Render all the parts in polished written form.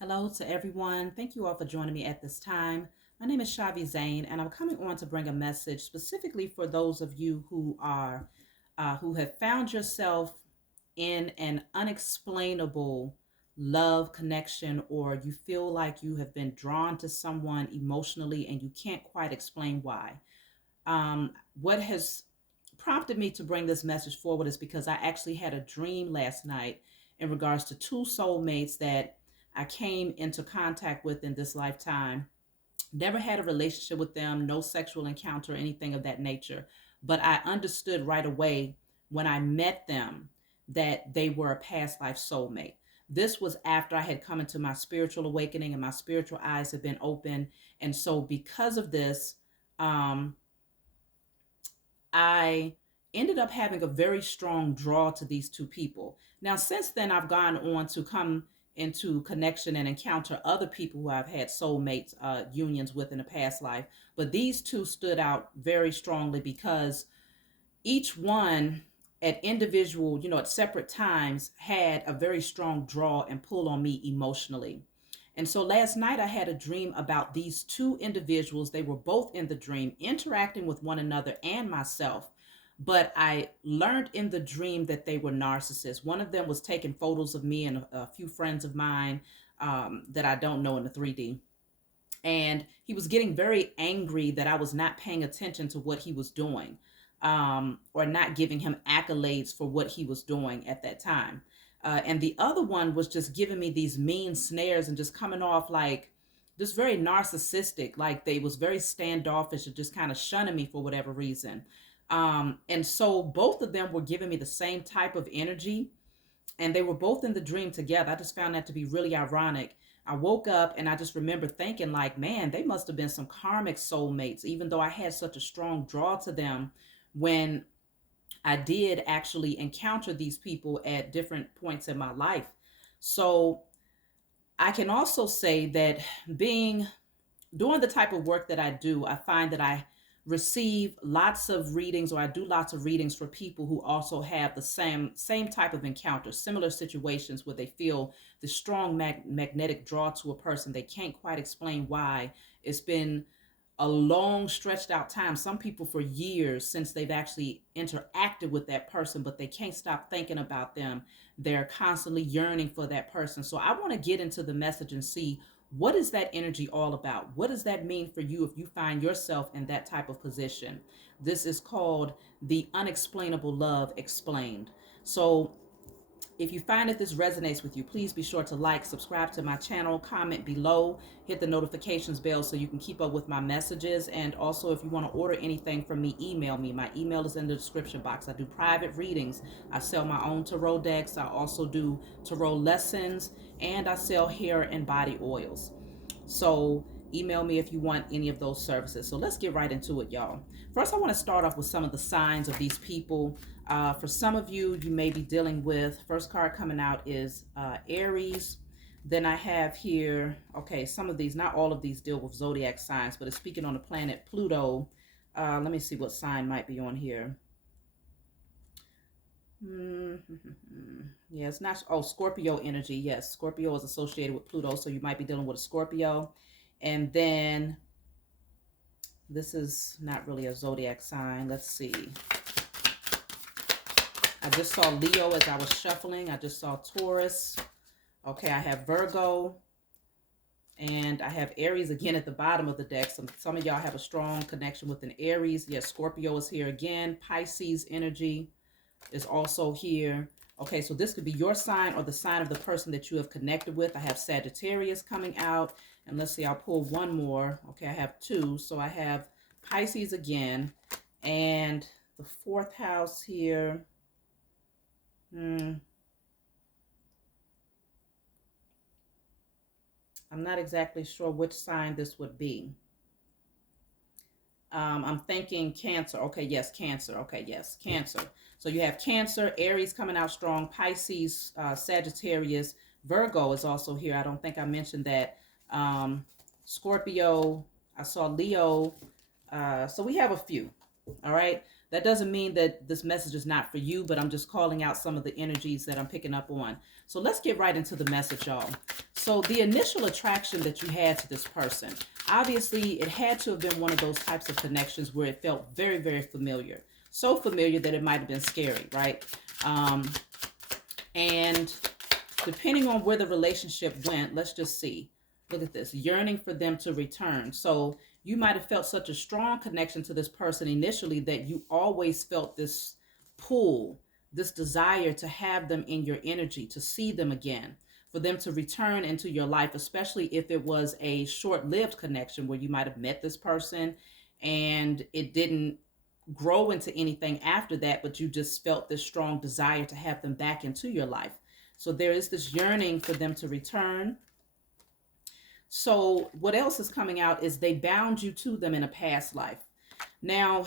Hello to everyone. Thank you all for joining me at this time. My name is Shavi Zane, and I'm coming on to bring a message specifically for those of you who have found yourself in an unexplainable love connection, or you feel like you have been drawn to someone emotionally and you can't quite explain why. What has prompted me to bring this message forward is because I actually had a dream last night in regards to two soulmates that I came into contact with in this lifetime. Never had a relationship with them, no sexual encounter, anything of that nature. But I understood right away when I met them that they were a past life soulmate. This was after I had come into my spiritual awakening and my spiritual eyes had been open. And so, because of this, um, I ended up having a very strong draw to these two people. Now, since then, I've gone on to come into connection and encounter other people who I've had soulmates unions with in a past life. But these two stood out very strongly because each one at individual, at separate times had a very strong draw and pull on me emotionally. And so last night I had a dream about these two individuals. They were both in the dream, interacting with one another and myself. But I learned in the dream that they were narcissists. One of them was taking photos of me and a few friends of mine that I don't know in the 3D. And he was getting very angry that I was not paying attention to what he was doing, or not giving him accolades for what he was doing at that time. And the other one was just giving me these mean snares and just coming off like just very narcissistic, like they was very standoffish and just kind of shunning me for whatever reason. And so both of them were giving me the same type of energy, and they were both in the dream together. I just found that to be really ironic. I woke up and I just remember thinking, like, man, they must have been some karmic soulmates, even though I had such a strong draw to them when I did actually encounter these people at different points in my life. So I can also say that being doing the type of work that I do, I find that I receive lots of readings, or I do lots of readings for people who also have the same type of encounters, similar situations where they feel the strong magnetic draw to a person. They can't quite explain why. It's been a long stretched out time, some people for years, since they've actually interacted with that person, but they can't stop thinking about them. They're constantly yearning for that person. So I want to get into the message and see, what is that energy all about? What does that mean for you if you find yourself in that type of position? This is called the unexplainable love explained. So if you find that this resonates with you, please be sure to like, subscribe to my channel, comment below, hit the notifications bell so you can keep up with my messages. And also, if you want to order anything from me, email me. My email is in the description box. I do private readings. I sell my own tarot decks. I also do tarot lessons, and I sell hair and body oils. So email me if you want any of those services. So let's get right into it, y'all. First, I want to start off with some of the signs of these people. For some of you, you may be dealing with, first card coming out is Aries. Then I have here, okay, some of these, not all of these deal with zodiac signs, but it's speaking on the planet Pluto. Let me see what sign might be on here. Yeah, it's not. Oh, Scorpio energy. Yes, Scorpio is associated with Pluto, so you might be dealing with a Scorpio. And then this is not really a zodiac sign. Let's see. I just saw Leo as I was shuffling. I just saw Taurus. Okay, I have Virgo. And I have Aries again at the bottom of the deck. Some of y'all have a strong connection with an Aries. Yes, Scorpio is here again. Pisces energy is also here. Okay, so this could be your sign or the sign of the person that you have connected with. I have Sagittarius coming out. And let's see, I'll pull one more. Okay, I have two. So I have Pisces again. And the fourth house here. I'm not exactly sure which sign this would be. I'm thinking Cancer. Okay, yes, Cancer. Okay, yes, Cancer. So you have Cancer, Aries coming out strong, Pisces, Sagittarius, Virgo is also here. I don't think I mentioned that. Scorpio, I saw Leo. So we have a few. All right. That doesn't mean that this message is not for you, but I'm just calling out some of the energies that I'm picking up on. So let's get right into the message, y'all. So the initial attraction that you had to this person, obviously it had to have been one of those types of connections where it felt very, very familiar. So familiar that it might have been scary, right? Um, and depending on where the relationship went, let's just see. Look at this, yearning for them to return. So you might have felt such a strong connection to this person initially that you always felt this pull, this desire to have them in your energy, to see them again, for them to return into your life, especially if it was a short lived connection where you might have met this person and it didn't grow into anything after that, but you just felt this strong desire to have them back into your life. So there is this yearning for them to return. So what else is coming out is they bound you to them in a past life. Now,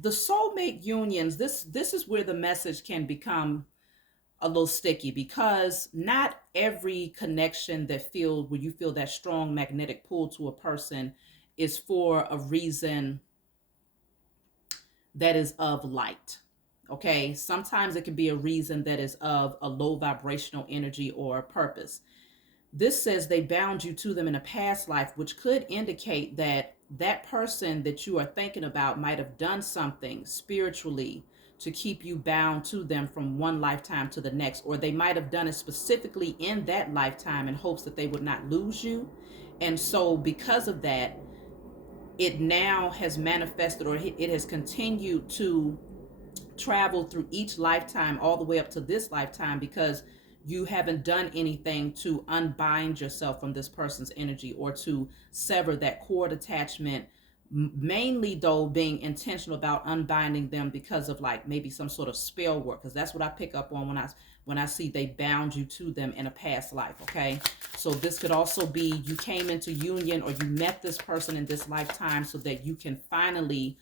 the soulmate unions, this is where the message can become a little sticky, because not every connection where you feel that strong magnetic pull to a person is for a reason that is of light. Okay, sometimes it can be a reason that is of a low vibrational energy or purpose. This says they bound you to them in a past life, which could indicate that that person that you are thinking about might have done something spiritually to keep you bound to them from one lifetime to the next, or they might have done it specifically in that lifetime in hopes that they would not lose you. And so because of that, it now has manifested, or it has continued to travel through each lifetime all the way up to this lifetime, because you haven't done anything to unbind yourself from this person's energy or to sever that cord attachment, mainly though being intentional about unbinding them because of like maybe some sort of spell work, because that's what I pick up on when I see they bound you to them in a past life. Okay, so this could also be you came into union or you met this person in this lifetime so that you can finally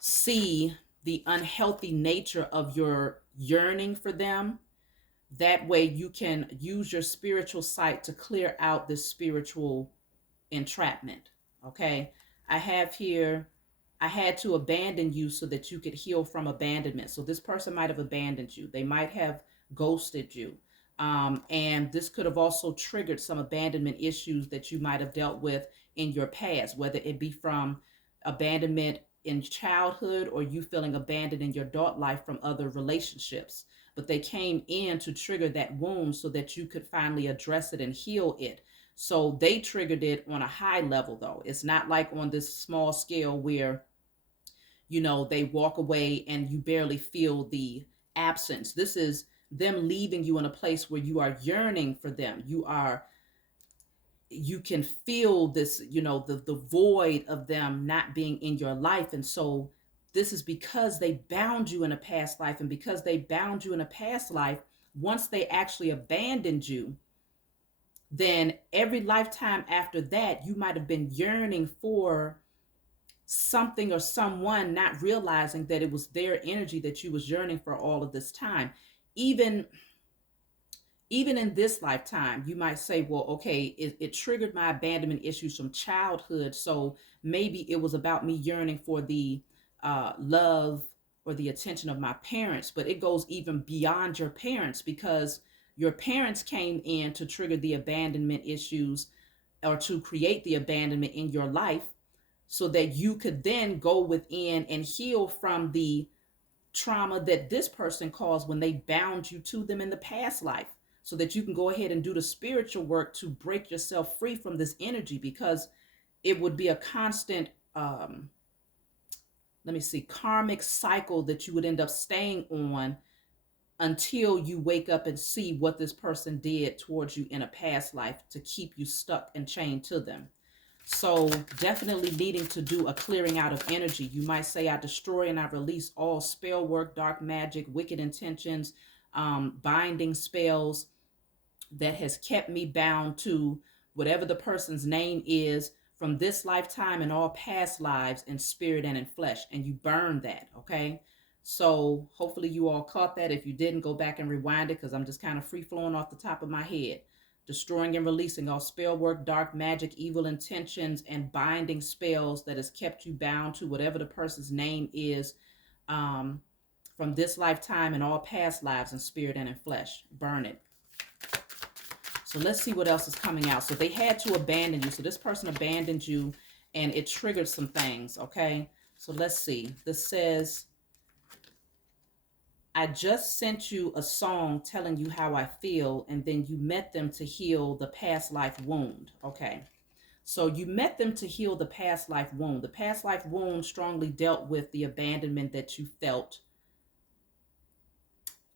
see the unhealthy nature of your yearning for them. That way you can use your spiritual sight to clear out this spiritual entrapment. Okay, I have here, I had to abandon you so that you could heal from abandonment. So this person might have abandoned you, they might have ghosted you, and this could have also triggered some abandonment issues that you might have dealt with in your past, whether it be from abandonment in childhood or you feeling abandoned in your adult life from other relationships. But they came in to trigger that wound so that you could finally address it and heal it. So they triggered it on a high level, though. It's not like on this small scale where, they walk away and you barely feel the absence. This is them leaving you in a place where you are yearning for them. You can feel this, the void of them not being in your life. And so this is because they bound you in a past life. And because they bound you in a past life, once they actually abandoned you, then every lifetime after that, you might have been yearning for something or someone, not realizing that it was their energy that you was yearning for all of this time. Even even in this lifetime, you might say, well, okay, it triggered my abandonment issues from childhood, so maybe it was about me yearning for the love or the attention of my parents. But it goes even beyond your parents, because your parents came in to trigger the abandonment issues or to create the abandonment in your life so that you could then go within and heal from the trauma that this person caused when they bound you to them in the past life, so that you can go ahead and do the spiritual work to break yourself free from this energy, because it would be a constant karmic cycle that you would end up staying on until you wake up and see what this person did towards you in a past life to keep you stuck and chained to them. So definitely needing to do a clearing out of energy. You might say, I destroy and I release all spell work, dark magic, wicked intentions, binding spells that has kept me bound to whatever the person's name is from this lifetime and all past lives in spirit and in flesh. And you burn that, okay? So hopefully you all caught that. If you didn't, go back and rewind it, because I'm just kind of free flowing off the top of my head. Destroying and releasing all spell work, dark magic, evil intentions, and binding spells that has kept you bound to whatever the person's name is, from this lifetime and all past lives in spirit and in flesh. Burn it. So let's see what else is coming out. So they had to abandon you. So this person abandoned you and it triggered some things, okay? So let's see. This says, I just sent you a song telling you how I feel, and then you met them to heal the past life wound. Okay. So you met them to heal the past life wound. The past life wound strongly dealt with the abandonment that you felt.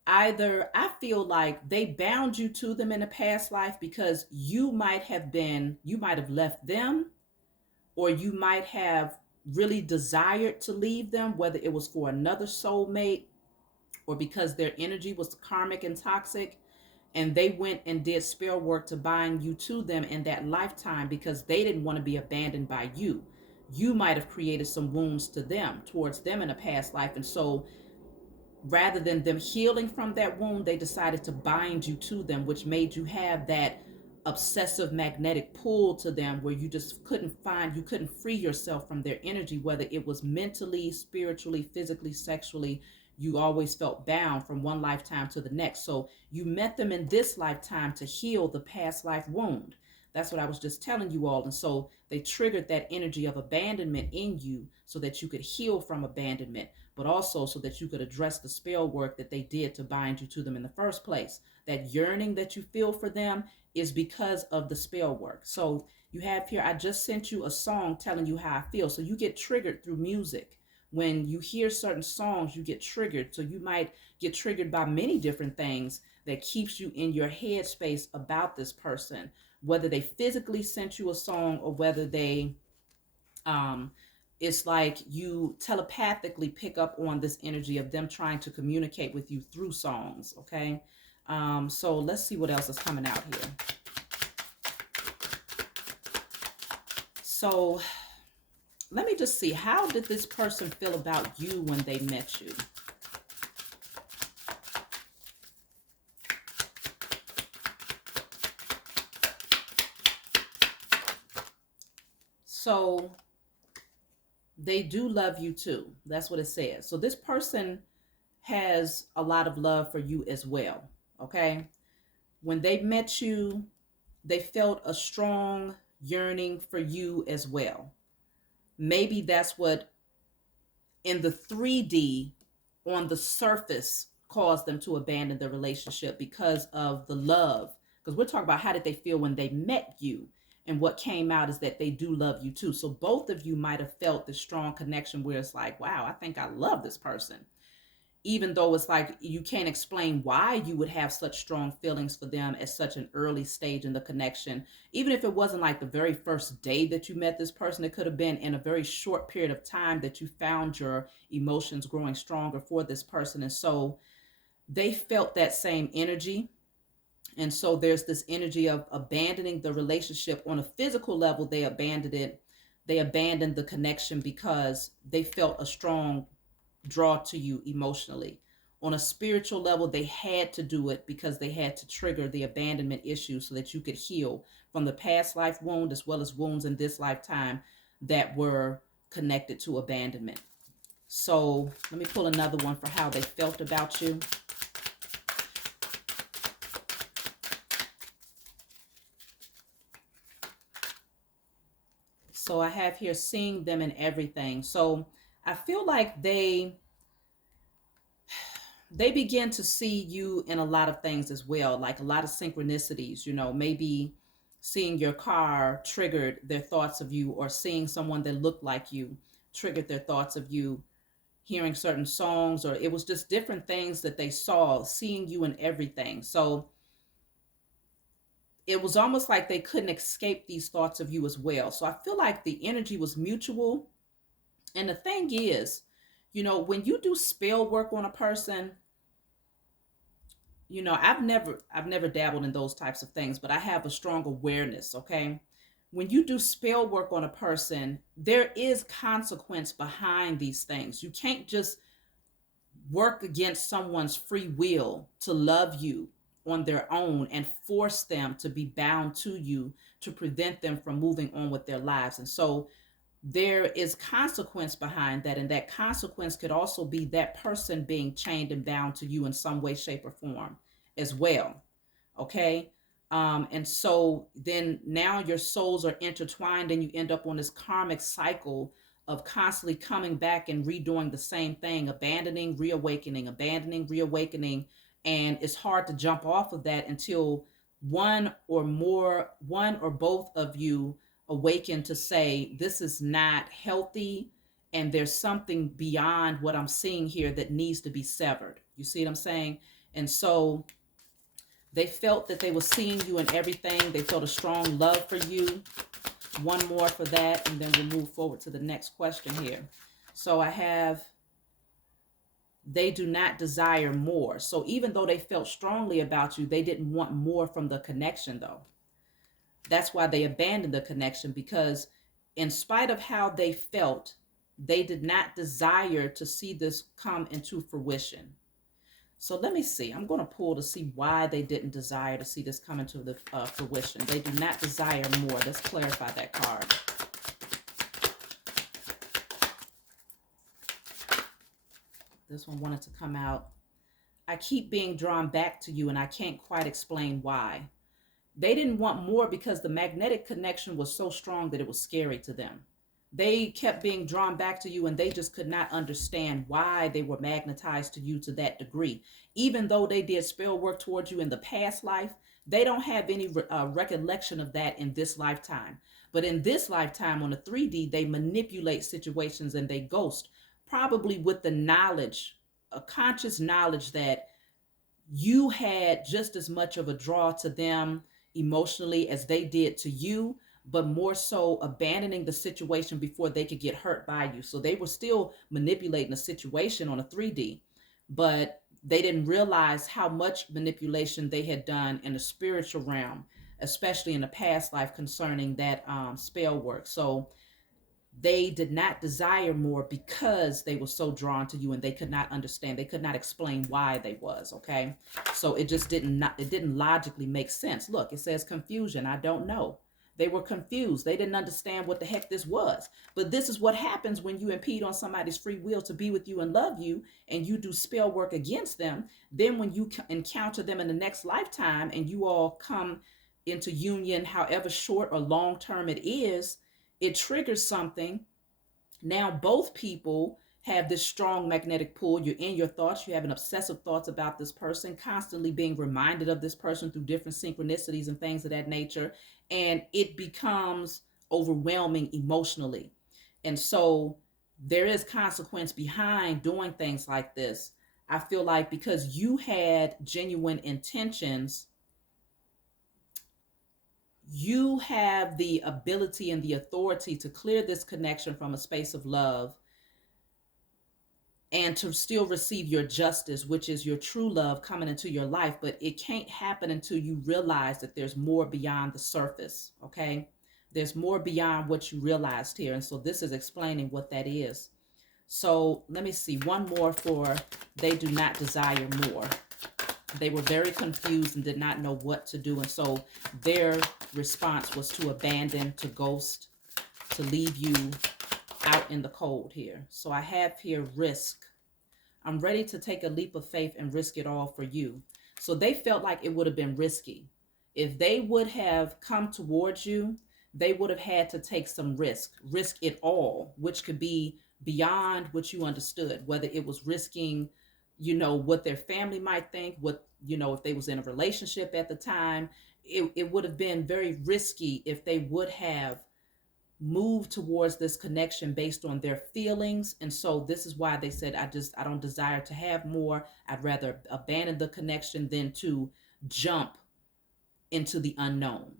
Either I feel like they bound you to them in a past life because you might have left them, or you might have really desired to leave them, whether it was for another soulmate or because their energy was karmic and toxic, and they went and did spell work to bind you to them in that lifetime because they didn't want to be abandoned by you. You might have created some wounds to them, towards them in a past life. And so rather than them healing from that wound, they decided to bind you to them, which made you have that obsessive magnetic pull to them where you just you couldn't free yourself from their energy, whether it was mentally, spiritually, physically, sexually. You always felt bound from one lifetime to the next. So you met them in this lifetime to heal the past life wound. That's what I was just telling you all. And so they triggered that energy of abandonment in you so that you could heal from abandonment, but also so that you could address the spell work that they did to bind you to them in the first place. That yearning that you feel for them is because of the spell work. So you have here, I just sent you a song telling you how I feel. So you get triggered through music. When you hear certain songs, you get triggered. So you might get triggered by many different things that keeps you in your headspace about this person, whether they physically sent you a song or whether they it's like you telepathically pick up on this energy of them trying to communicate with you through songs. Okay. So let's see what else is coming out here. So let me just see, how did this person feel about you when they met you? So they do love you too. That's what it says. So this person has a lot of love for you as well. Okay. When they met you, they felt a strong yearning for you as well. Maybe that's what in the 3D on the surface caused them to abandon the relationship, because of the love. Because we're talking about how did they feel when they met you. And what came out is that they do love you too. So both of you might have felt this strong connection where it's like, wow, I think I love this person, even though it's like you can't explain why you would have such strong feelings for them at such an early stage in the connection. Even if it wasn't like the very first day that you met this person, it could have been in a very short period of time that you found your emotions growing stronger for this person. And so they felt that same energy. And so there's this energy of abandoning the relationship. On a physical level, they abandoned it. They abandoned the connection because they felt a strong draw to you emotionally. On a spiritual level, they had to do it because they had to trigger the abandonment issue so that you could heal from the past life wound as well as wounds in this lifetime that were connected to abandonment. So let me pull another one for how they felt about you. So I have here seeing them in everything. So I feel like they begin to see you in a lot of things as well, like a lot of synchronicities, maybe seeing your car triggered their thoughts of you, or seeing someone that looked like you triggered their thoughts of you, hearing certain songs, or it was just different things that they saw, seeing you in everything. So it was almost like they couldn't escape these thoughts of you as well. So I feel like the energy was mutual. And the thing is, when you do spell work on a person, I've never dabbled in those types of things, but I have a strong awareness. Okay. When you do spell work on a person, there is consequence behind these things. You can't just work against someone's free will to love you on their own and force them to be bound to you to prevent them from moving on with their lives. And so there is consequence behind that. And that consequence could also be that person being chained and bound to you in some way, shape, or form as well. Okay. And so then now your souls are intertwined and you end up on this karmic cycle of constantly coming back and redoing the same thing, abandoning, reawakening. And it's hard to jump off of that until one or both of you awaken to say, this is not healthy. And there's something beyond what I'm seeing here that needs to be severed. You see what I'm saying? And so they felt that they were seeing you in everything. They felt a strong love for you. One more for that, and then we'll move forward to the next question here. So I have, they do not desire more. So even though they felt strongly about you, they didn't want more from the connection, though. That's why they abandoned the connection, because in spite of how they felt, they did not desire to see this come into fruition. So let me see. I'm going to pull to see why they didn't desire to see this come into the fruition. They do not desire more. Let's clarify that card. This one wanted to come out. I keep being drawn back to you and I can't quite explain why. They didn't want more because the magnetic connection was so strong that it was scary to them. They kept being drawn back to you and they just could not understand why they were magnetized to you to that degree. Even though they did spell work towards you in the past life, they don't have any recollection of that in this lifetime. But in this lifetime on the 3D, they manipulate situations and they ghost, probably with the knowledge, a conscious knowledge that you had just as much of a draw to them emotionally as they did to you, but more so abandoning the situation before they could get hurt by you. So they were still manipulating the situation on a 3D, but they didn't realize how much manipulation they had done in the spiritual realm, especially in the past life concerning that spell work. So they did not desire more because they were so drawn to you and they could not understand. They could not explain why they was, okay? So it just didn't logically make sense. Look, it says confusion. I don't know. They were confused. They didn't understand what the heck this was. But this is what happens when you impede on somebody's free will to be with you and love you, and you do spell work against them. Then when you encounter them in the next lifetime and you all come into union, however short or long term it is, it triggers something. Now both people have this strong magnetic pull. You're in your thoughts. You're having obsessive thoughts about this person, constantly being reminded of this person through different synchronicities and things of that nature. And it becomes overwhelming emotionally. And so there is consequence behind doing things like this. I feel like because you had genuine intentions, you have the ability and the authority to clear this connection from a space of love and to still receive your justice, which is your true love coming into your life. But it can't happen until you realize that there's more beyond the surface, okay? There's more beyond what you realized here. And so this is explaining what that is. So let me see. One more for they do not desire more. They were very confused and did not know what to do. And so their response was to abandon, to ghost, to leave you out in the cold here. So I have here risk. I'm ready to take a leap of faith and risk it all for you. So they felt like it would have been risky. If they would have come towards you, they would have had to take some risk it all, which could be beyond what you understood, whether it was risking, what their family might think, what, if they was in a relationship at the time, it would have been very risky if they would have moved towards this connection based on their feelings. And so this is why they said, I don't desire to have more. I'd rather abandon the connection than to jump into the unknown.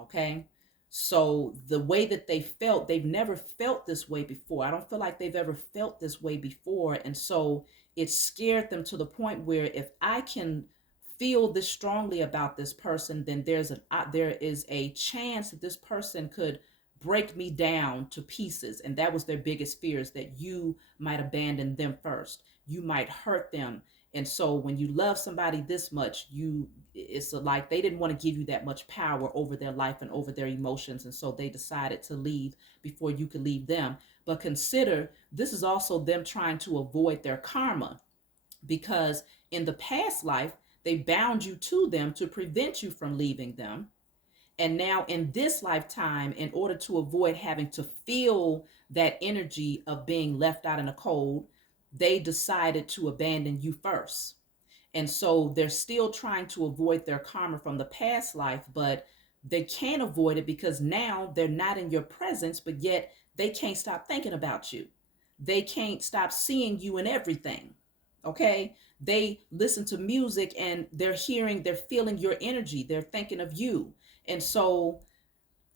Okay. So the way that they felt, they've never felt this way before. I don't feel like they've ever felt this way before. And so it scared them to the point where if I can feel this strongly about this person, then there is a chance that this person could break me down to pieces. And that was their biggest fears, that you might abandon them first. You might hurt them. And so when you love somebody this much, it's like they didn't want to give you that much power over their life and over their emotions. And so they decided to leave before you could leave them. But consider, this is also them trying to avoid their karma, because in the past life, They bound you to them to prevent you from leaving them. And now in this lifetime, in order to avoid having to feel that energy of being left out in the cold, they decided to abandon you first. And so they're still trying to avoid their karma from the past life, but they can't avoid it because now they're not in your presence, but yet they can't stop thinking about you. They can't stop seeing you in everything. Okay? They listen to music and they're feeling your energy. They're thinking of you. And so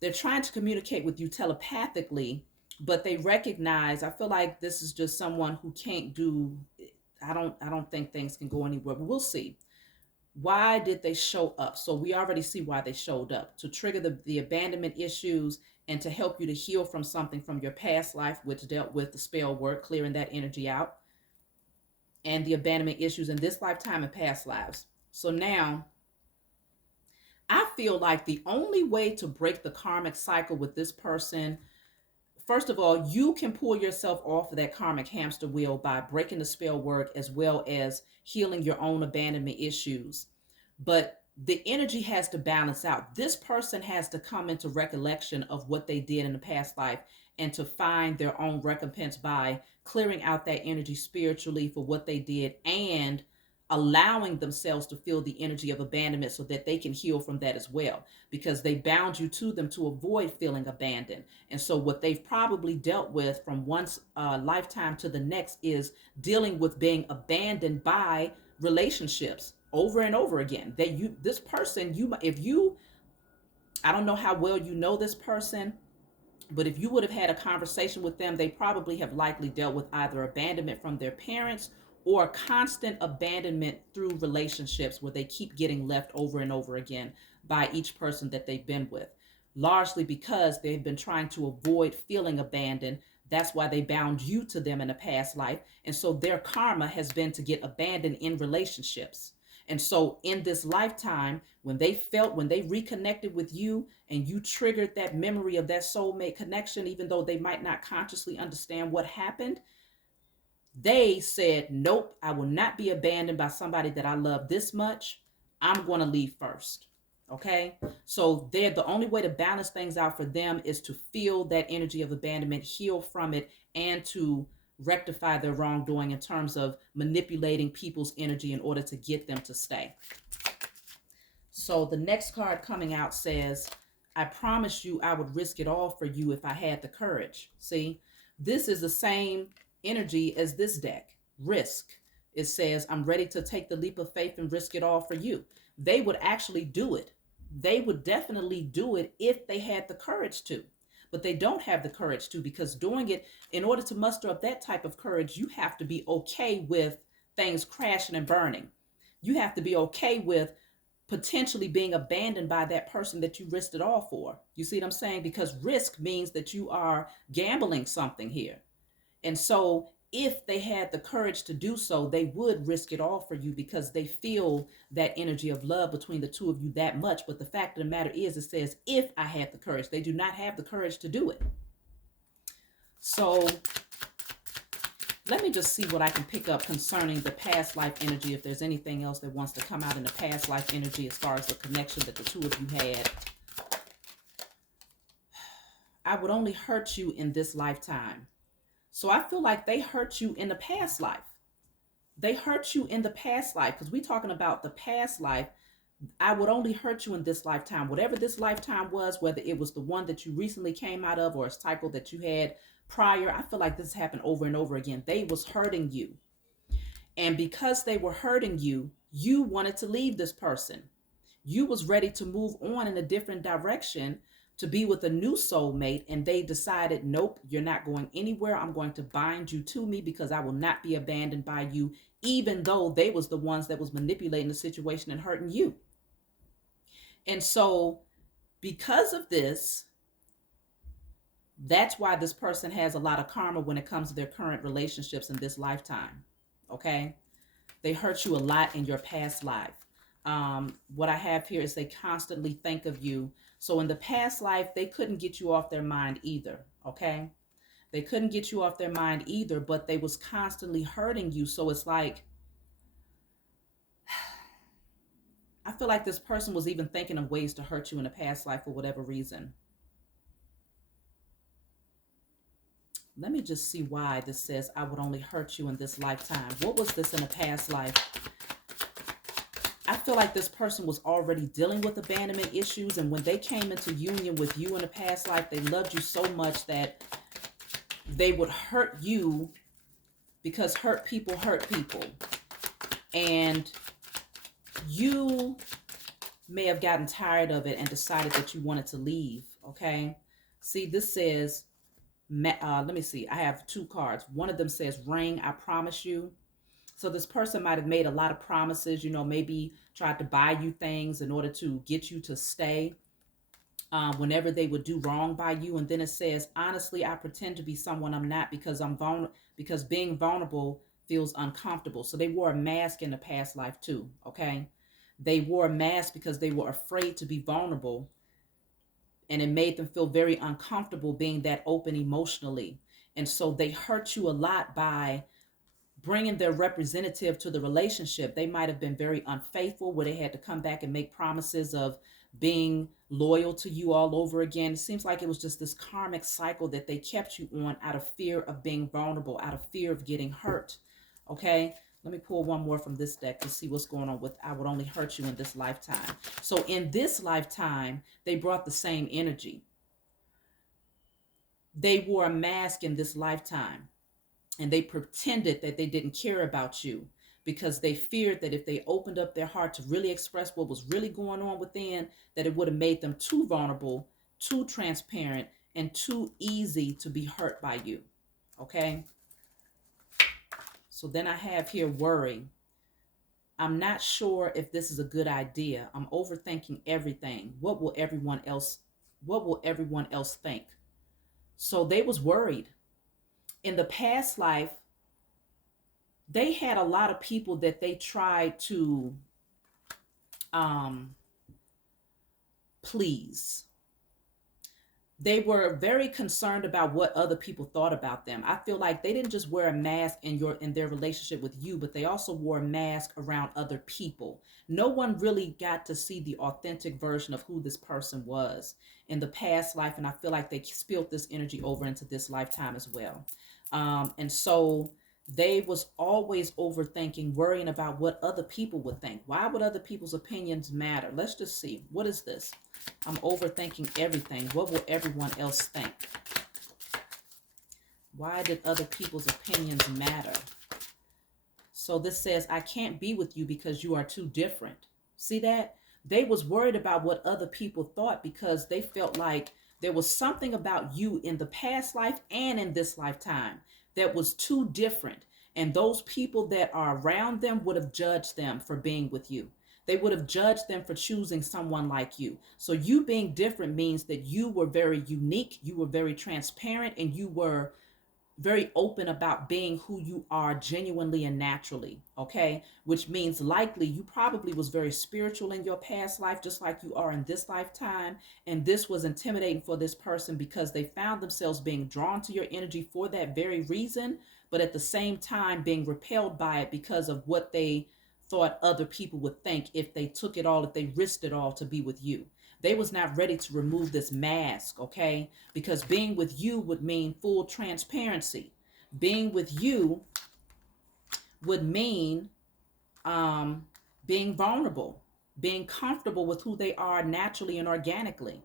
they're trying to communicate with you telepathically, but they recognize, I feel like this is just someone who can't do, I don't think things can go anywhere, but we'll see. Why did they show up? So we already see why they showed up, to trigger the abandonment issues and to help you to heal from something from your past life, which dealt with the spell work, clearing that energy out, and the abandonment issues in this lifetime and past lives. So now I feel like the only way to break the karmic cycle with this person, first of all, you can pull yourself off of that karmic hamster wheel by breaking the spell work as well as healing your own abandonment issues. But the energy has to balance out. This person has to come into recollection of what they did in the past life and to find their own recompense by clearing out that energy spiritually for what they did and allowing themselves to feel the energy of abandonment so that they can heal from that as well, because they bound you to them to avoid feeling abandoned. And so what they've probably dealt with from one lifetime to the next is dealing with being abandoned by relationships over and over again. That you, this person, you, if you, I don't know how well you know this person, but if you would have had a conversation with them, they probably have likely dealt with either abandonment from their parents or constant abandonment through relationships where they keep getting left over and over again by each person that they've been with, largely because they've been trying to avoid feeling abandoned. That's why they bound you to them in a past life. And so their karma has been to get abandoned in relationships. And so in this lifetime, when they reconnected with you and you triggered that memory of that soulmate connection, even though they might not consciously understand what happened, they said, nope, I will not be abandoned by somebody that I love this much. I'm going to leave first. Okay. So they're the only way to balance things out for them is to feel that energy of abandonment, heal from it, and to rectify their wrongdoing in terms of manipulating people's energy in order to get them to stay. So the next card coming out says, I promise you I would risk it all for you if I had the courage. See, this is the same energy as this deck, risk. It says, I'm ready to take the leap of faith and risk it all for you. They would actually do it. They would definitely do it if they had the courage to. But they don't have the courage to, because doing it, in order to muster up that type of courage, you have to be okay with things crashing and burning. You have to be okay with potentially being abandoned by that person that you risked it all for. You see what I'm saying? Because risk means that you are gambling something here. And so if they had the courage to do so, they would risk it all for you because they feel that energy of love between the two of you that much. But the fact of the matter is, it says, if I had the courage, they do not have the courage to do it. So let me just see what I can pick up concerning the past life energy. If there's anything else that wants to come out in the past life energy as far as the connection that the two of you had. I would only hurt you in this lifetime. So I feel like they hurt you in the past life. They hurt you in the past life because we're talking about the past life. I would only hurt you in this lifetime. Whatever this lifetime was, whether it was the one that you recently came out of or a cycle that you had prior, I feel like this happened over and over again. They was hurting you. And because they were hurting you, you wanted to leave this person. You was ready to move on in a different direction to be with a new soulmate, and they decided, nope, you're not going anywhere. I'm going to bind you to me because I will not be abandoned by you, even though they was the ones that was manipulating the situation and hurting you. And so because of this, that's why this person has a lot of karma when it comes to their current relationships in this lifetime. Okay? They hurt you a lot in your past life. What I have here is they constantly think of you. So in the past life, they couldn't get you off their mind either. Okay? They couldn't get you off their mind either, but they was constantly hurting you. So it's like, I feel like this person was even thinking of ways to hurt you in a past life for whatever reason. Let me just see why this says I would only hurt you in this lifetime. What was this in a past life? I feel like this person was already dealing with abandonment issues, and when they came into union with you in a past life, they loved you so much that they would hurt you, because hurt people hurt people. And you may have gotten tired of it and decided that you wanted to leave, okay? See, this says, let me see. I have two cards. One of them says, ring, I promise you. So this person might have made a lot of promises, maybe tried to buy you things in order to get you to stay whenever they would do wrong by you. And then it says, honestly, I pretend to be someone I'm not because because being vulnerable feels uncomfortable. So they wore a mask in the past life too, okay? They wore a mask because they were afraid to be vulnerable, and it made them feel very uncomfortable being that open emotionally. And so they hurt you a lot by bringing their representative to the relationship. They might have been very unfaithful, where they had to come back and make promises of being loyal to you all over again. It seems like it was just this karmic cycle that they kept you on out of fear of being vulnerable, out of fear of getting hurt. Okay, let me pull one more from this deck to see what's going on with I would only hurt you in this lifetime. So in this lifetime, they brought the same energy. They wore a mask in this lifetime, and they pretended that they didn't care about you because they feared that if they opened up their heart to really express what was really going on within, that it would have made them too vulnerable, too transparent, and too easy to be hurt by you. Okay? So then I have here worry. I'm not sure if this is a good idea. I'm overthinking everything. What will everyone else think? So they was worried. In the past life, they had a lot of people that they tried to please. They were very concerned about what other people thought about them. I feel like they didn't just wear a mask in their relationship with you, but they also wore a mask around other people. No one really got to see the authentic version of who this person was in the past life, and I feel like they spilled this energy over into this lifetime as well. And so they was always overthinking, worrying about what other people would think. Why would other people's opinions matter? Let's just see. What is this? I'm overthinking everything. What will everyone else think? Why did other people's opinions matter? So this says, I can't be with you because you are too different. See that? They was worried about what other people thought because they felt like there was something about you in the past life and in this lifetime that was too different. And those people that are around them would have judged them for being with you. They would have judged them for choosing someone like you. So you being different means that you were very unique, you were very transparent, and you were very open about being who you are genuinely and naturally, okay? Which means likely you probably was very spiritual in your past life, just like you are in this lifetime. And this was intimidating for this person because they found themselves being drawn to your energy for that very reason, but at the same time being repelled by it because of what they thought other people would think if they took it all, if they risked it all to be with you. They was not ready to remove this mask, okay? Because being with you would mean full transparency. Being with you would mean being vulnerable, being comfortable with who they are naturally and organically.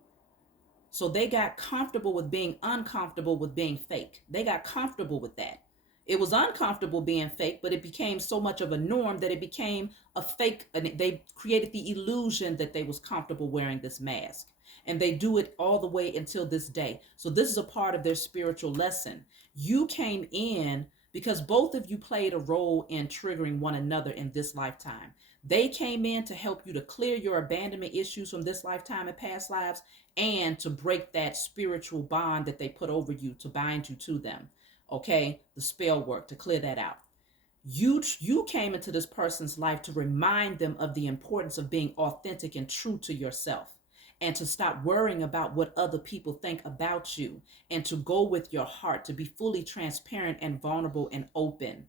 So they got comfortable with being uncomfortable with being fake. They got comfortable with that. It was uncomfortable being fake, but it became so much of a norm that it became a fake, and they created the illusion that they was comfortable wearing this mask. And they do it all the way until this day. So this is a part of their spiritual lesson. You came in because both of you played a role in triggering one another in this lifetime. They came in to help you to clear your abandonment issues from this lifetime and past lives, and to break that spiritual bond that they put over you, to bind you to them. Okay, the spell work to clear that out. You came into this person's life to remind them of the importance of being authentic and true to yourself, and to stop worrying about what other people think about you, and to go with your heart, to be fully transparent and vulnerable and open.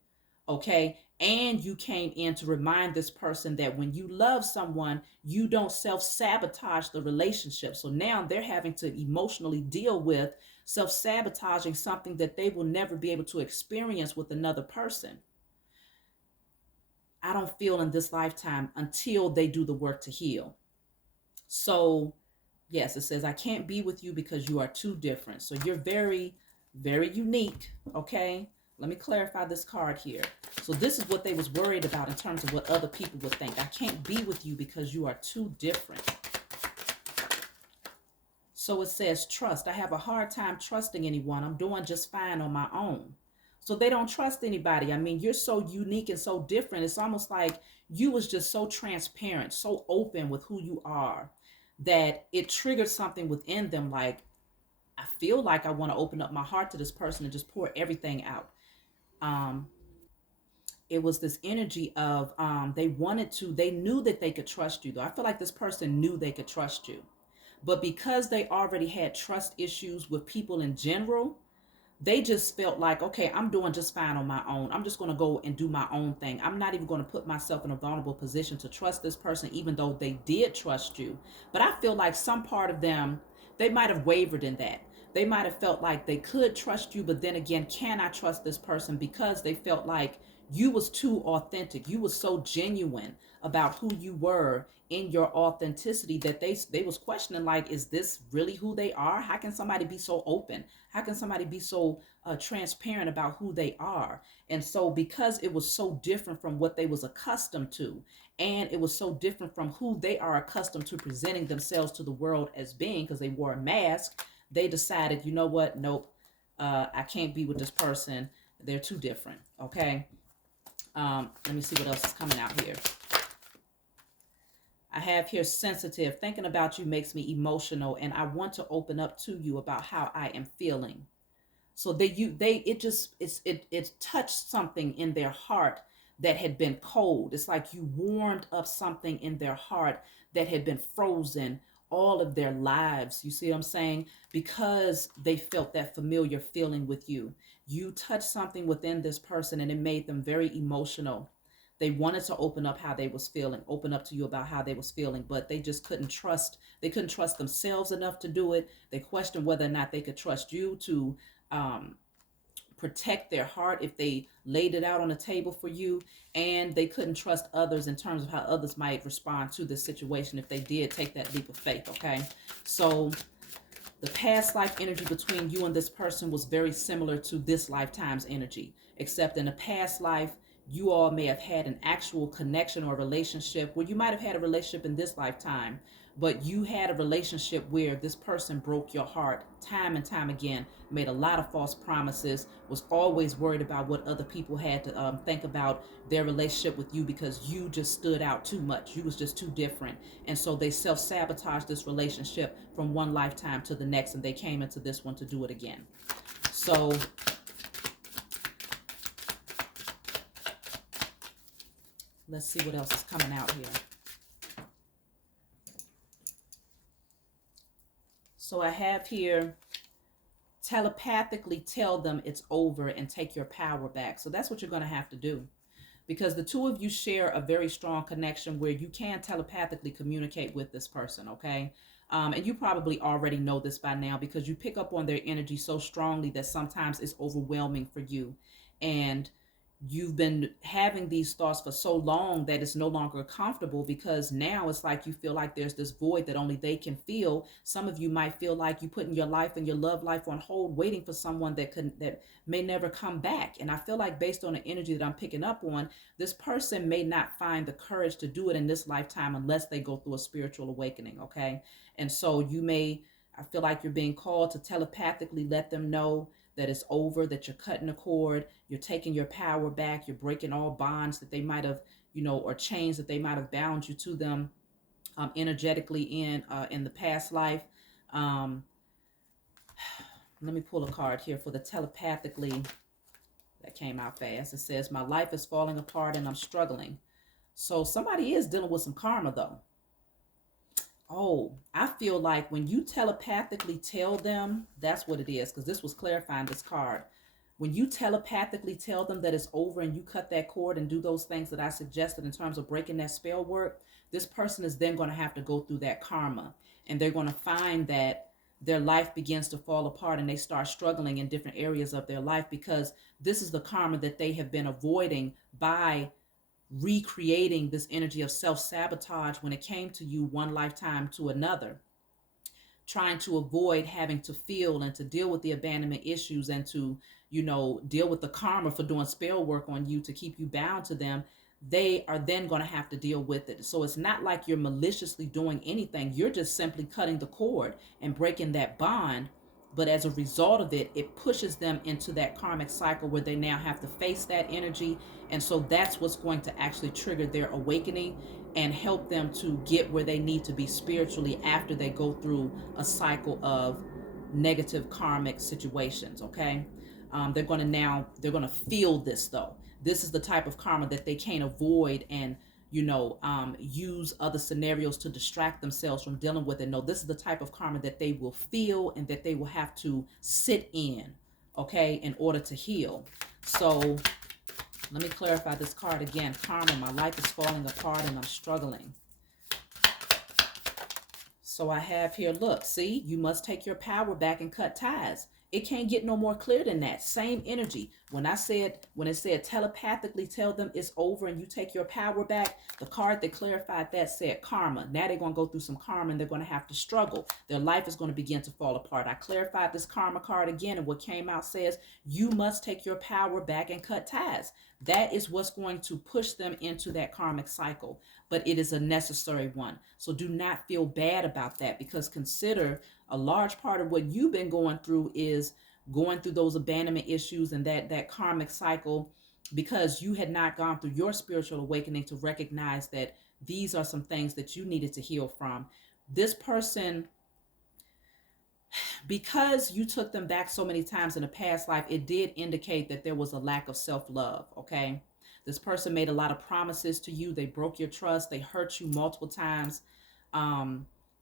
Okay, And you came in to remind this person that when you love someone, you don't self-sabotage the relationship. So now they're having to emotionally deal with self-sabotaging something that they will never be able to experience with another person. I don't feel in this lifetime until they do the work to heal. So yes, it says, I can't be with you because you are too different. So you're very, very unique. Okay. Let me clarify this card here. So this is what they was worried about in terms of what other people would think. I can't be with you because you are too different. So it says trust. I have a hard time trusting anyone. I'm doing just fine on my own. So they don't trust anybody. I mean, you're so unique and so different. It's almost like you was just so transparent, so open with who you are, that it triggered something within them. Like, I feel like I want to open up my heart to this person and just pour everything out. Um, it was this energy of they wanted to, they knew that they could trust you, though. I feel like this person knew they could trust you. But because they already had trust issues with people in general, they just felt like, okay, I'm doing just fine on my own. I'm just going to go and do my own thing. I'm not even going to put myself in a vulnerable position to trust this person, even though they did trust you. But I feel like some part of them, they might have wavered in that. They might have felt like they could trust you, but then again, can I trust this person? Because they felt like you was too authentic. You was so genuine about who you were in your authenticity that they was questioning, like, is this really who they are? How can somebody be so open? How can somebody be so transparent about who they are? And so because it was so different from what they was accustomed to, and it was so different from who they are accustomed to presenting themselves to the world as being, because they wore a mask, they decided, you know what, nope, I can't be with this person. They're too different. Okay. Let me see what else is coming out here. I have here sensitive. Thinking about you makes me emotional, and I want to open up to you about how I am feeling. So they it just it touched something in their heart that had been cold. It's like you warmed up something in their heart that had been frozen all of their lives. You see what I'm saying? Because they felt that familiar feeling with you. You touched something within this person and it made them very emotional. They wanted to open up how they was feeling, open up to you about how they was feeling, but they just couldn't trust. They couldn't trust themselves enough to do it. They questioned whether or not they could trust you to um, protect their heart if they laid it out on the table for you. And they couldn't trust others in terms of how others might respond to this situation if they did take that leap of faith. Okay. So the past life energy between you and this person was very similar to this lifetime's energy, except in a past life, you all may have had an actual connection or relationship where you might have had a relationship in this lifetime, but you had a relationship where this person broke your heart time and time again, made a lot of false promises, was always worried about what other people had to think about their relationship with you because you just stood out too much. You was just too different. And so they self-sabotaged this relationship from one lifetime to the next, and they came into this one to do it again. So let's see what else is coming out here. So I have here, telepathically tell them it's over and take your power back. So that's what you're going to have to do, because the two of you share a very strong connection where you can telepathically communicate with this person. Okay. And you probably already know this by now because you pick up on their energy so strongly that sometimes it's overwhelming for you. And you've been having these thoughts for so long that it's no longer comfortable, because now it's like you feel like there's this void that only they can feel. Some of you might feel like you putting your life and your love life on hold, waiting for someone that may never come back. And I feel like, based on the energy that I'm picking up on, this person may not find the courage to do it in this lifetime unless they go through a spiritual awakening. Okay. And so I feel like you're being called to telepathically let them know that it's over, that you're cutting the cord, you're taking your power back, you're breaking all bonds that they might have, or chains that they might have bound you to them energetically in the past life. Um, let me pull a card here for the telepathically. That came out fast. It says, my life is falling apart and I'm struggling. So somebody is dealing with some karma, though. Oh, I feel like when you telepathically tell them, that's what it is, because this was clarifying this card. when you telepathically tell them that it's over and you cut that cord and do those things that I suggested in terms of breaking that spell work, this person is then going to have to go through that karma, and they're going to find that their life begins to fall apart and they start struggling in different areas of their life, because this is the karma that they have been avoiding by recreating this energy of self-sabotage when it came to you one lifetime to another, trying to avoid having to feel and to deal with the abandonment issues and to, deal with the karma for doing spell work on you to keep you bound to them. They are then going to have to deal with it. So it's not like you're maliciously doing anything. You're just simply cutting the cord and breaking that bond. But as a result of it, it pushes them into that karmic cycle where they now have to face that energy. And so that's what's going to actually trigger their awakening and help them to get where they need to be spiritually after they go through a cycle of negative karmic situations. Okay. They're going to feel this though. This is the type of karma that they can't avoid and use other scenarios to distract themselves from dealing with it. No, this is the type of karma that they will feel and that they will have to sit in, okay, in order to heal. So let me clarify this card again. Karma, my life is falling apart and I'm struggling. So I have here, look, see, you must take your power back and cut ties. It can't get no more clear than that. Same energy. When it said telepathically tell them it's over and you take your power back, the card that clarified that said karma. Now they're going to go through some karma and they're going to have to struggle. Their life is going to begin to fall apart. I clarified this karma card again, and what came out says you must take your power back and cut ties. That is what's going to push them into that karmic cycle, but it is a necessary one. So do not feel bad about that, because consider a large part of what you've been going through is going through those abandonment issues and that karmic cycle, because you had not gone through your spiritual awakening to recognize that these are some things that you needed to heal from. This person, because you took them back so many times in a past life, it did indicate that there was a lack of self-love, okay? This person made a lot of promises to you. They broke your trust. They hurt you multiple times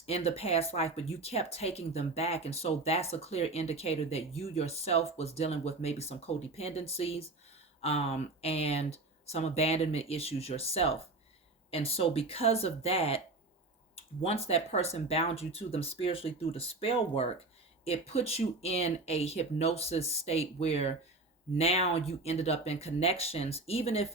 in the past life, but you kept taking them back. And so that's a clear indicator that you yourself was dealing with maybe some codependencies and some abandonment issues yourself. And so because of that, once that person bound you to them spiritually through the spell work, it puts you in a hypnosis state where now you ended up in connections. Even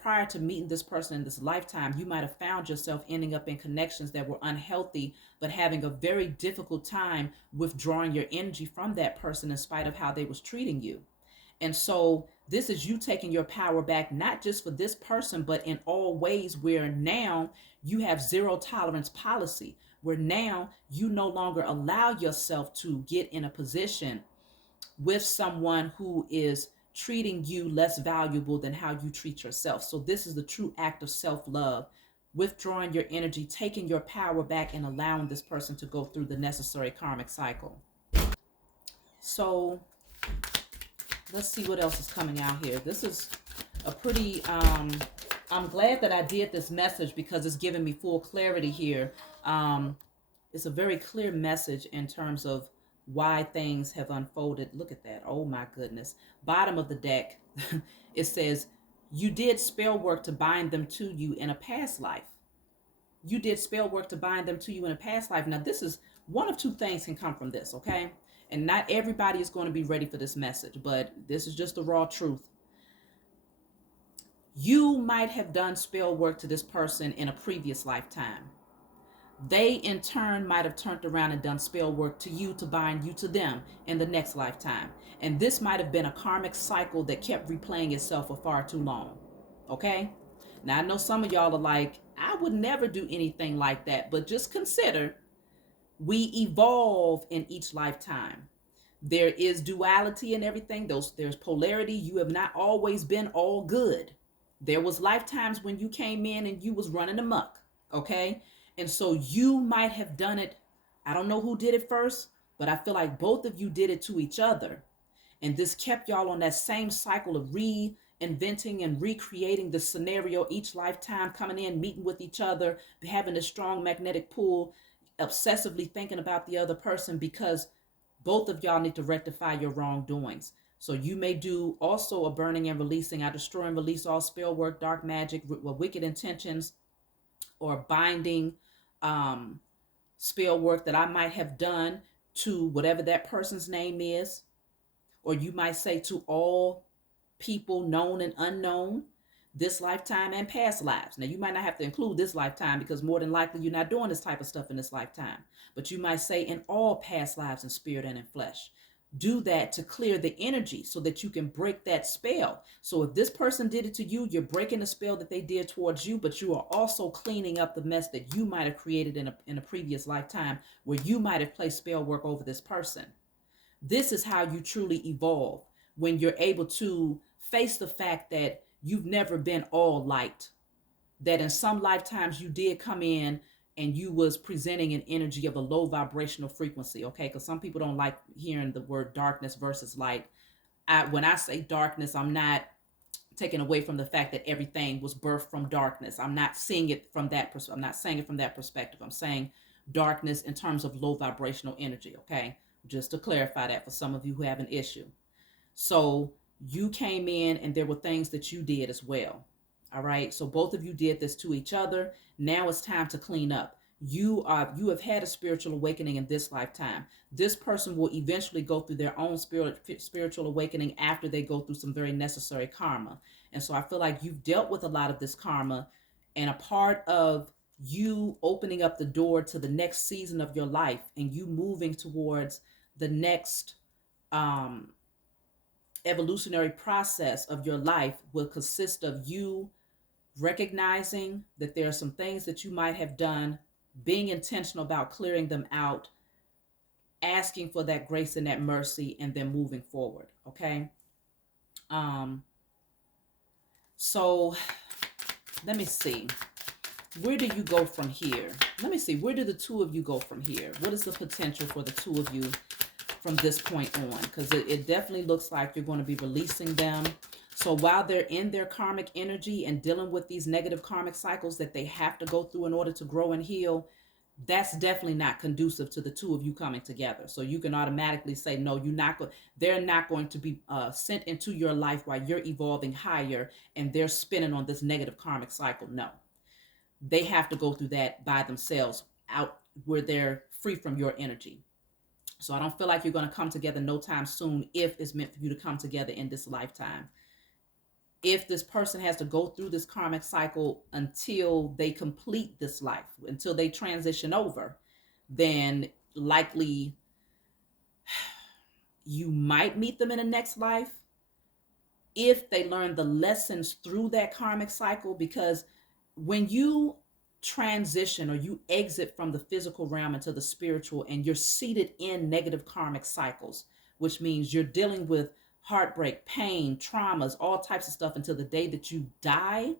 prior to meeting this person in this lifetime, you might have found yourself ending up in connections that were unhealthy, but having a very difficult time withdrawing your energy from that person in spite of how they was treating you. And so this is you taking your power back, not just for this person, but in all ways, where now you have zero tolerance policy, where now you no longer allow yourself to get in a position with someone who is treating you less valuable than how you treat yourself. So this is the true act of self-love, withdrawing your energy, taking your power back, and allowing this person to go through the necessary karmic cycle. So let's see what else is coming out here. This is a pretty, I'm glad that I did this message because it's giving me full clarity here. It's a very clear message in terms of why things have unfolded. Look at that. Oh my goodness. Bottom of the deck, it says, you did spell work to bind them to you in a past life. You did spell work to bind them to you in a past life. Now, this is one of two things can come from this, okay? And not everybody is going to be ready for this message, but this is just the raw truth. You might have done spell work to this person in a previous lifetime. They, in turn, might have turned around and done spell work to you to bind you to them in the next lifetime. And this might have been a karmic cycle that kept replaying itself for far too long. Okay? Now, I know some of y'all are like, I would never do anything like that. But just consider, we evolve in each lifetime. There is duality in everything. There's polarity. You have not always been all good. There was lifetimes when you came in and you was running amok. Okay? And so you might have done it. I don't know who did it first, but I feel like both of you did it to each other. And this kept y'all on that same cycle of reinventing and recreating the scenario each lifetime, coming in, meeting with each other, having a strong magnetic pull, obsessively thinking about the other person, because both of y'all need to rectify your wrongdoings. So you may do also a burning and releasing. I destroy and release all spell work, dark magic, wicked intentions, or binding um, spell work that I might have done to whatever that person's name is. Or you might say to all people known and unknown, this lifetime and past lives. Now, you might not have to include this lifetime because more than likely you're not doing this type of stuff in this lifetime. But you might say in all past lives in spirit and in flesh. Do that to clear the energy so that you can break that spell. So if this person did it to you, you're breaking the spell that they did towards you, but you are also cleaning up the mess that you might have created in a previous lifetime where you might have placed spell work over this person. This is how you truly evolve, when you're able to face the fact that you've never been all light, that in some lifetimes you did come in and you was presenting an energy of a low vibrational frequency. Okay, because some people don't like hearing the word darkness versus light. When I say darkness, I'm not taken away from the fact that everything was birthed from darkness. I'm not seeing it from that I'm not saying it from that perspective. I'm saying darkness in terms of low vibrational energy. Okay, just to clarify that for some of you who have an issue. So you came in and there were things that you did as well. All right, so both of you did this to each other. Now it's time to clean up. You have had a spiritual awakening in this lifetime. This person will eventually go through their own spiritual awakening after they go through some very necessary karma. And so I feel like you've dealt with a lot of this karma, and a part of you opening up the door to the next season of your life and you moving towards the next evolutionary process of your life will consist of you recognizing that there are some things that you might have done, being intentional about clearing them out, asking for that grace and that mercy, and then moving forward. Okay. Um, so let me see. Where do you go from here? Let me see. Where do the two of you go from here? What is the potential for the two of you from this point on? Because it definitely looks like you're going to be releasing them. So while they're in their karmic energy and dealing with these negative karmic cycles that they have to go through in order to grow and heal, that's definitely not conducive to the two of you coming together. So you can automatically say, no, they're not going to be sent into your life while you're evolving higher and they're spinning on this negative karmic cycle. No, they have to go through that by themselves out where they're free from your energy. So I don't feel like you're going to come together no time soon if it's meant for you to come together in this lifetime. If this person has to go through this karmic cycle until they complete this life, until they transition over, then likely you might meet them in the next life if they learn the lessons through that karmic cycle. Because when you transition or you exit from the physical realm into the spiritual and you're seated in negative karmic cycles, which means you're dealing with heartbreak, pain, traumas, all types of stuff until the day that you die,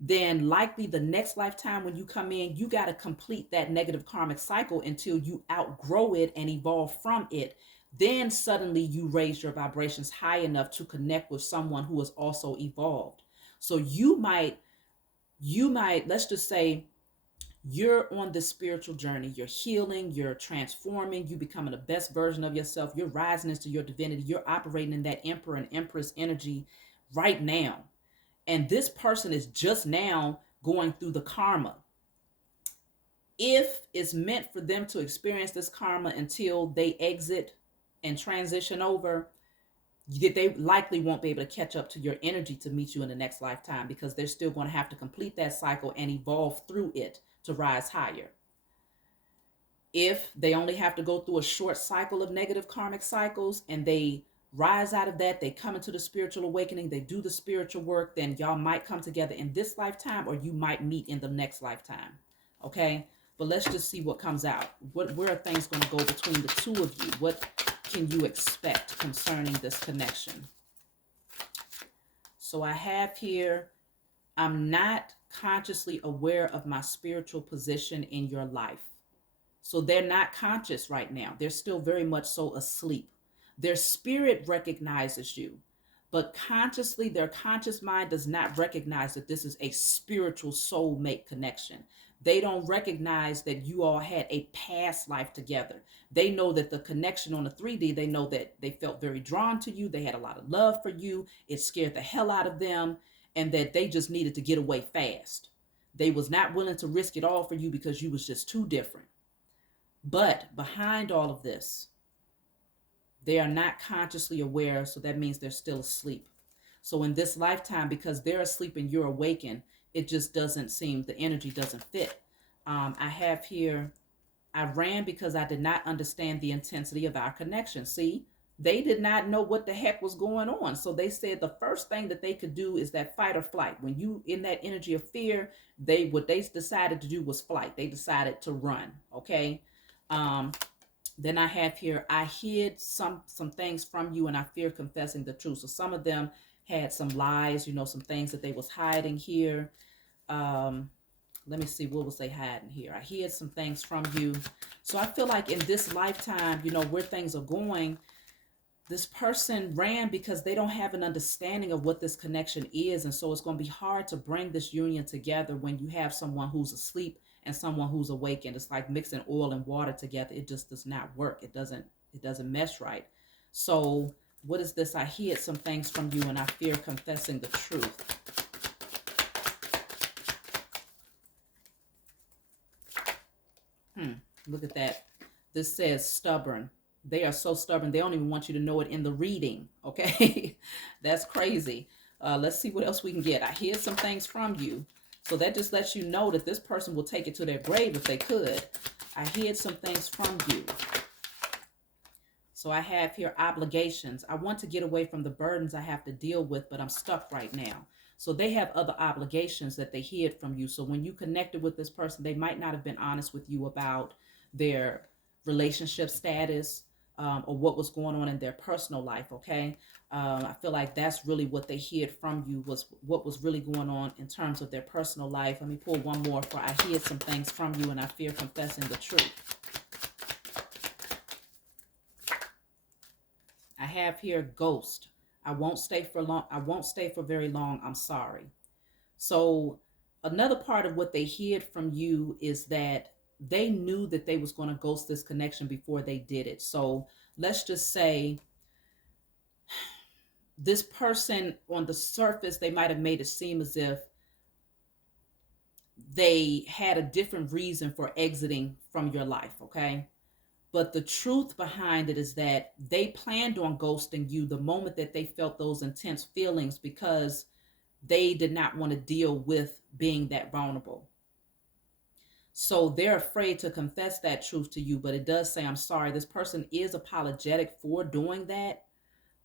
then likely the next lifetime when you come in, you got to complete that negative karmic cycle until you outgrow it and evolve from it. Then suddenly you raise your vibrations high enough to connect with someone who is also evolved. So you might, let's just say you're on this spiritual journey, you're healing, you're transforming, you becoming the best version of yourself, you're rising into your divinity, you're operating in that emperor and empress energy right now. And this person is just now going through the karma. If it's meant for them to experience this karma until they exit and transition over, they likely won't be able to catch up to your energy to meet you in the next lifetime, because they're still going to have to complete that cycle and evolve through it to rise higher. If they only have to go through a short cycle of negative karmic cycles and they rise out of that, they come into the spiritual awakening, they do the spiritual work, then y'all might come together in this lifetime or you might meet in the next lifetime. Okay, but let's just see what comes out. Where are things going to go between the two of you? What can you expect concerning this connection? So I have here, I'm not consciously aware of my spiritual position in your life. So they're not conscious right now. They're still very much so asleep. Their spirit recognizes you, but consciously, their conscious mind does not recognize that this is a spiritual soulmate connection. They don't recognize that you all had a past life together. They know that the connection on the 3D, they know that they felt very drawn to you. They had a lot of love for you. It scared the hell out of them, and that they just needed to get away fast. They was not willing to risk it all for you because you was just too different. But behind all of this, they are not consciously aware, so that means they're still asleep. So in this lifetime, because they're asleep and you're awakened, it just doesn't seem, the energy doesn't fit. I have here, I ran because I did not understand the intensity of our connection. See, they did not know what the heck was going on. So they said the first thing that they could do is that fight or flight. When you in that energy of fear, what they decided to do was flight. They decided to run. Okay. Then I have here, I hid some things from you and I fear confessing the truth. So some of them had some lies, some things that they was hiding here. Let me see, what was they hiding here? I hid some things from you. So I feel like in this lifetime, where things are going, this person ran because they don't have an understanding of what this connection is. And so it's going to be hard to bring this union together when you have someone who's asleep and someone who's awake. And it's like mixing oil and water together. It just does not work. It doesn't mesh right. So what is this? I hid some things from you and I fear confessing the truth. Look at that. This says stubborn. They are so stubborn. They don't even want you to know it in the reading. Okay. That's crazy. Let's see what else we can get. I hid some things from you. So that just lets you know that this person will take it to their grave if they could. I hid some things from you. So I have here obligations. I want to get away from the burdens I have to deal with, but I'm stuck right now. So they have other obligations that they hid from you. So when you connected with this person, they might not have been honest with you about their relationship status or what was going on in their personal life, okay? I feel like that's really what they hid from you, was what was really going on in terms of their personal life. Let me pull one more for I hid some things from you and I fear confessing the truth. I have here ghost. I won't stay for long. I won't stay for very long. I'm sorry. So another part of what they hid from you is that they knew that they was going to ghost this connection before they did it. So let's just say this person on the surface, they might have made it seem as if they had a different reason for exiting from your life, okay? But the truth behind it is that they planned on ghosting you the moment that they felt those intense feelings because they did not want to deal with being that vulnerable. So they're afraid to confess that truth to you, but it does say, I'm sorry. This person is apologetic for doing that,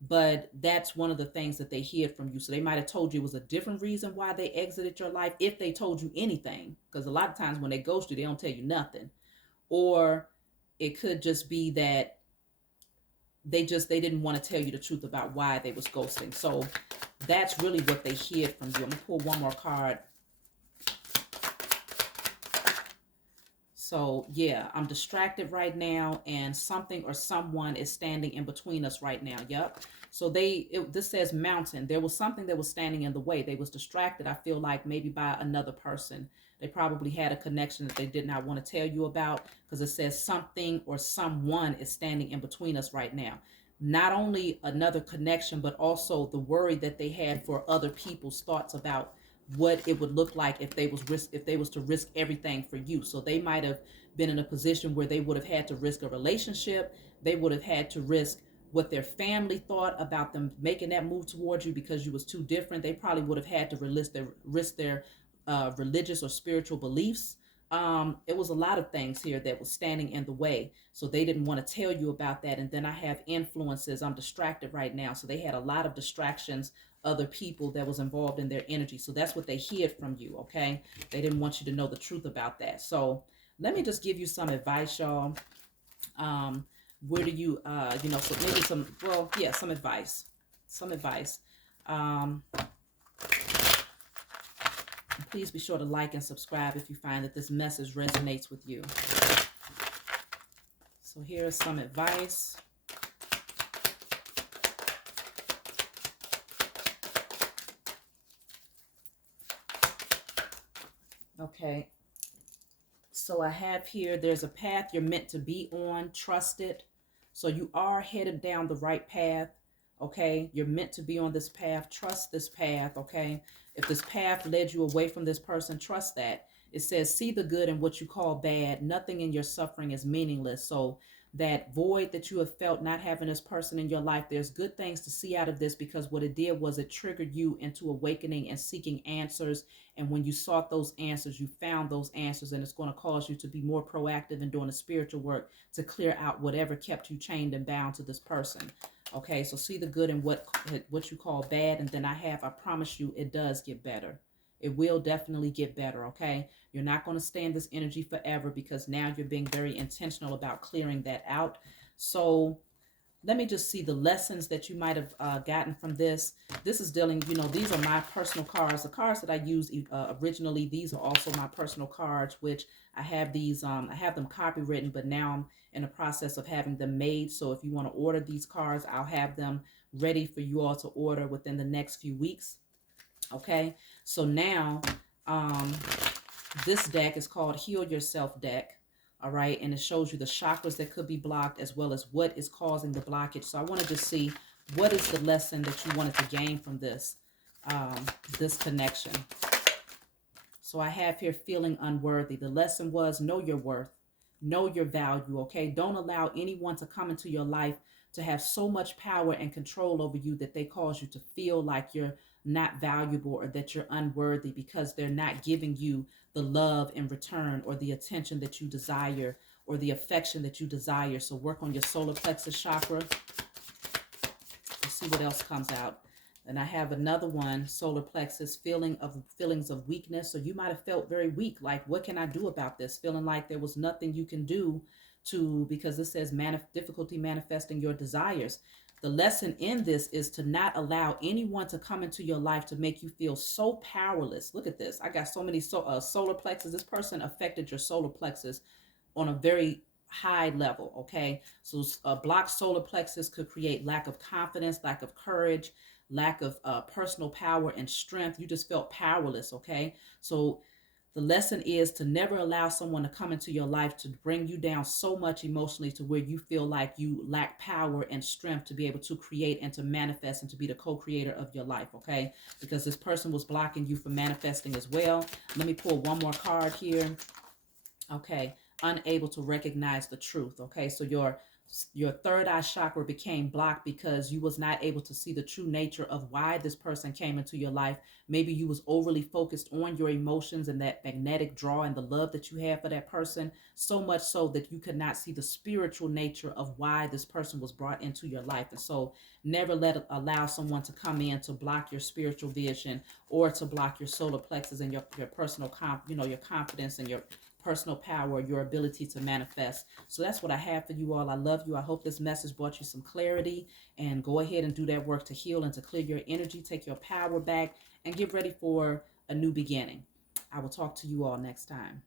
but that's one of the things that they hid from you. So they might have told you it was a different reason why they exited your life, if they told you anything, because a lot of times when they ghost you, they don't tell you nothing. Or it could just be that they didn't want to tell you the truth about why they was ghosting. So that's really what they hid from you. I'm gonna pull one more card. So yeah, I'm distracted right now and something or someone is standing in between us right now. Yep. So this says mountain. There was something that was standing in the way. They was distracted, I feel like, maybe by another person. They probably had a connection that they did not want to tell you about, because it says something or someone is standing in between us right now. Not only another connection, but also the worry that they had for other people's thoughts about what it would look like if they was to risk everything for you. So they might have been in a position where they would have had to risk a relationship. They would have had to risk what their family thought about them making that move towards you because you was too different. They probably would have had to risk their religious or spiritual beliefs. It was a lot of things here that was standing in the way. So they didn't want to tell you about that. And then I have influences. I'm distracted right now. So they had a lot of distractions, other people that was involved in their energy. So that's what they hid from you, okay? They didn't want you to know the truth about that. So let me just give you some advice, y'all. Where do you, so maybe some advice. Please be sure to like and subscribe if you find that this message resonates with you. So here's some advice. Okay. So I have here, there's a path you're meant to be on. Trust it. So you are headed down the right path. Okay. You're meant to be on this path. Trust this path. Okay. If this path led you away from this person, trust that. It says, see the good in what you call bad. Nothing in your suffering is meaningless. So that void that you have felt not having this person in your life, there's good things to see out of this, because what it did was it triggered you into awakening and seeking answers. And when you sought those answers, you found those answers, and it's going to cause you to be more proactive in doing the spiritual work to clear out whatever kept you chained and bound to this person. Okay, so see the good in what you call bad. And then I promise you, it does get better. It will definitely get better. Okay, you're not going to stay in this energy forever, because now you're being very intentional about clearing that out. So let me just see the lessons that you might have gotten from this. This is dealing, these are my personal cards. The cards that I used originally, these are also my personal cards, which I have these, I have them copywritten, but now I'm in the process of having them made. So if you want to order these cards, I'll have them ready for you all to order within the next few weeks. Okay, so now this deck is called Heal Yourself deck. All right, and it shows you the chakras that could be blocked, as well as what is causing the blockage. So I want to just see, what is the lesson that you wanted to gain from this this connection. So I have here feeling unworthy. The lesson was, know your worth, know your value. Okay, don't allow anyone to come into your life to have so much power and control over you that they cause you to feel like you're not valuable, or that you're unworthy, because they're not giving you the love in return, or the attention that you desire, or the affection that you desire. So work on your solar plexus chakra. Let's see what else comes out. And I have another one, solar plexus, feelings of weakness. So you might have felt very weak, like, what can I do about this? Feeling like there was nothing you can do because it says difficulty manifesting your desires. The lesson in this is to not allow anyone to come into your life to make you feel so powerless. Look at this. I got so many solar plexus. This person affected your solar plexus on a very high level. Okay, so a blocked solar plexus could create lack of confidence, lack of courage, lack of personal power and strength. You just felt powerless. Okay, so the lesson is to never allow someone to come into your life to bring you down so much emotionally to where you feel like you lack power and strength to be able to create and to manifest and to be the co-creator of your life. Okay, because this person was blocking you from manifesting as well. Let me pull one more card here. Okay, unable to recognize the truth. Okay, so your third eye chakra became blocked because you was not able to see the true nature of why this person came into your life. Maybe you was overly focused on your emotions and that magnetic draw and the love that you have for that person, so much so that you could not see the spiritual nature of why this person was brought into your life. And so never allow someone to come in to block your spiritual vision, or to block your solar plexus and your personal your confidence and your personal power, your ability to manifest. So that's what I have for you all. I love you. I hope this message brought you some clarity, and go ahead and do that work to heal and to clear your energy, take your power back, and get ready for a new beginning. I will talk to you all next time.